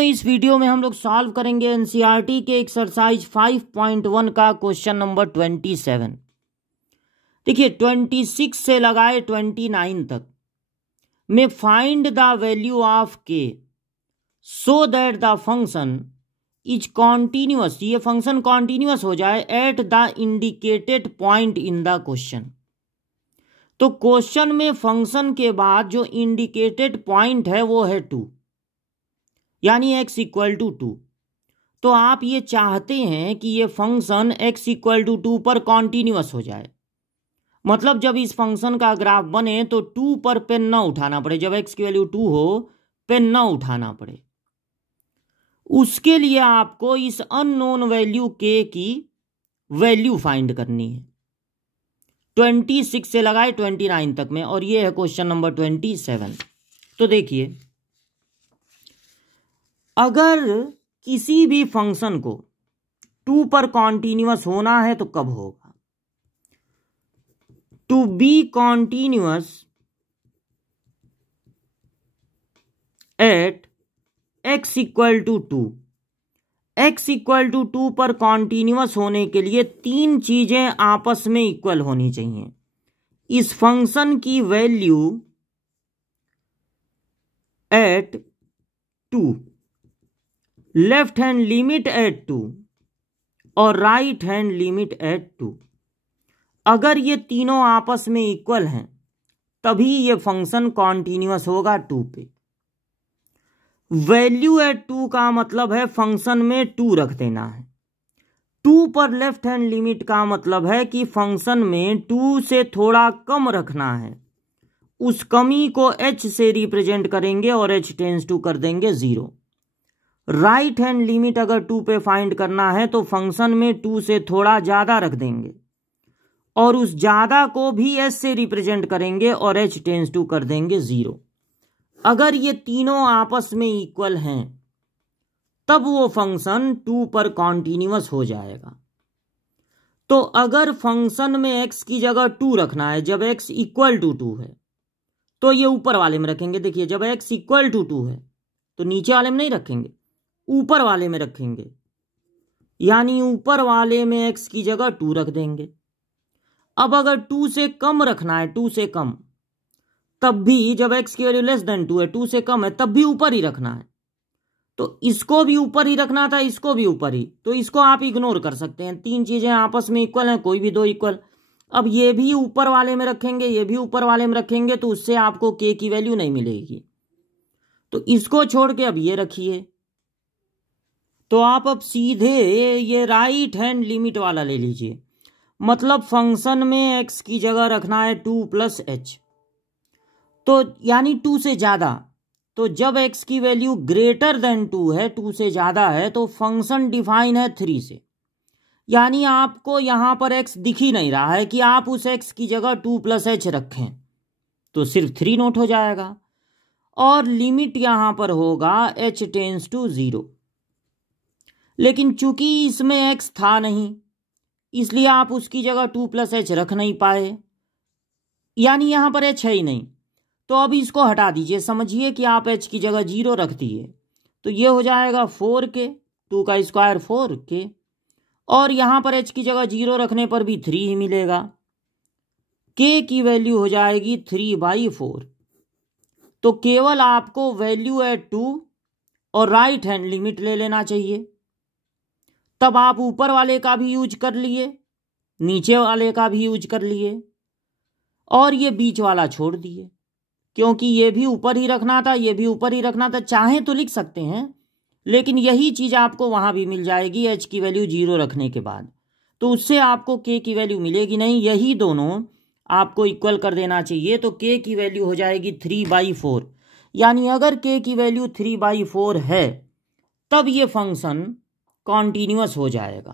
तो इस वीडियो में हम लोग सॉल्व करेंगे एनसीईआरटी के एक्सरसाइज 5.1 का क्वेश्चन नंबर 27। देखिए 26 से लगाए 29 तक में फाइंड द वैल्यू ऑफ के so that the function is continuous, ये फंक्शन कॉन्टिन्यूअस हो जाए at the indicated point in the question. तो क्वेश्चन में फंक्शन के बाद जो इंडिकेटेड पॉइंट है वो है 2, यानी x इक्वल टू 2। तो आप ये चाहते हैं कि ये फंक्शन x इक्वल टू 2 पर कॉन्टिन्यूअस हो जाए, मतलब जब इस फंक्शन का ग्राफ बने तो 2 पर पेन ना उठाना पड़े, जब x की वैल्यू 2 हो पेन ना उठाना पड़े। उसके लिए आपको इस अननोन वैल्यू k की वैल्यू फाइंड करनी है 26 से लगाए 29 तक में, और ये है क्वेश्चन नंबर 27। तो देखिए, अगर किसी भी फंक्शन को 2 पर कॉन्टिन्यूअस होना है तो कब होगा? To be continuous at x equal to 2, x equal to 2 पर कॉन्टिन्यूअस होने के लिए 3 चीजें आपस में इक्वल होनी चाहिए। इस फंक्शन की value at 2, left hand limit at 2 और राइट हैंड लिमिट एट 2। अगर ये तीनों आपस में इक्वल हैं तभी ये फंक्शन कॉन्टिन्यूअस होगा 2 पे। वैल्यू एट 2 का मतलब है फंक्शन में 2 रख देना है। 2 पर लेफ्ट हैंड लिमिट का मतलब है कि फंक्शन में 2 से थोड़ा कम रखना है। उस कमी को h से रिप्रेजेंट करेंगे और h टेंस टू कर देंगे 0। राइट हैंड लिमिट अगर 2 पे फाइंड करना है तो फंक्शन में 2 से थोड़ा ज्यादा रख देंगे और उस ज्यादा को भी s से रिप्रेजेंट करेंगे और h टेंस टू कर देंगे 0। अगर ये तीनों आपस में इक्वल हैं तब वो फंक्शन 2 पर कॉन्टिन्यूअस हो जाएगा। तो अगर फंक्शन में x की जगह 2 रखना है जब x इक्वल टू 2 है तो ये ऊपर वाले में रखेंगे। देखिए, जब x इक्वल टू 2 है तो नीचे वाले में नहीं रखेंगे, ऊपर वाले में रखेंगे, यानी ऊपर वाले में x की जगह 2 रख देंगे। अब अगर 2 से कम रखना है, 2 से कम, तब भी जब x की वैल्यू लेस देन 2 है, 2 से कम है, तब भी ऊपर ही रखना है। तो इसको भी ऊपर ही रखना था, इसको भी ऊपर ही, तो इसको आप इग्नोर कर सकते हैं। 3 चीजें आपस में इक्वल हैं, कोई भी 2 इक्वल। अब ये भी ऊपर वाले में रखेंगे, ये भी ऊपर वाले में रखेंगे, तो उससे आपको k की वैल्यू नहीं मिलेगी। तो इसको छोड़ के अब ये रखिए। तो आप अब सीधे ये राइट हैंड लिमिट वाला ले लीजिए, मतलब फंक्शन में x की जगह रखना है 2 प्लस h, तो यानी 2 से ज्यादा। तो जब x की वैल्यू ग्रेटर देन 2 है, 2 से ज्यादा है, तो फंक्शन डिफाइन है 3 से, यानी आपको यहां पर x दिख ही नहीं रहा है कि आप उस x की जगह 2 प्लस h रखें, तो सिर्फ 3 नोट हो जाएगा और लिमिट यहां पर होगा h टेंस टू 0। लेकिन चूंकि इसमें x था नहीं इसलिए आप उसकी जगह 2 प्लस h रख नहीं पाए, यानी यहां पर h है ही नहीं। तो अब इसको हटा दीजिए, समझिए कि आप h की जगह 0 रख दिए, तो ये हो जाएगा 4k, 2 का स्क्वायर 4k, और यहां पर h की जगह 0 रखने पर भी 3 ही मिलेगा। k की वैल्यू हो जाएगी 3/4। तो केवल आपको वैल्यू एट 2 और राइट हैंड लिमिट ले लेना चाहिए। तब आप ऊपर वाले का भी यूज कर लिए, नीचे वाले का भी यूज कर लिए, और ये बीच वाला छोड़ दिए, क्योंकि ये भी ऊपर ही रखना था, ये भी ऊपर ही रखना था। चाहे तो लिख सकते हैं, लेकिन यही चीज आपको वहां भी मिल जाएगी h की वैल्यू 0 रखने के बाद, तो उससे आपको k की वैल्यू मिलेगी नहीं। यही दोनों आपको इक्वल कर देना चाहिए, तो k की वैल्यू हो जाएगी 3/4। यानी अगर k की वैल्यू 3/4 है तब ये फंक्शन कॉन्टिन्यूअस हो जाएगा।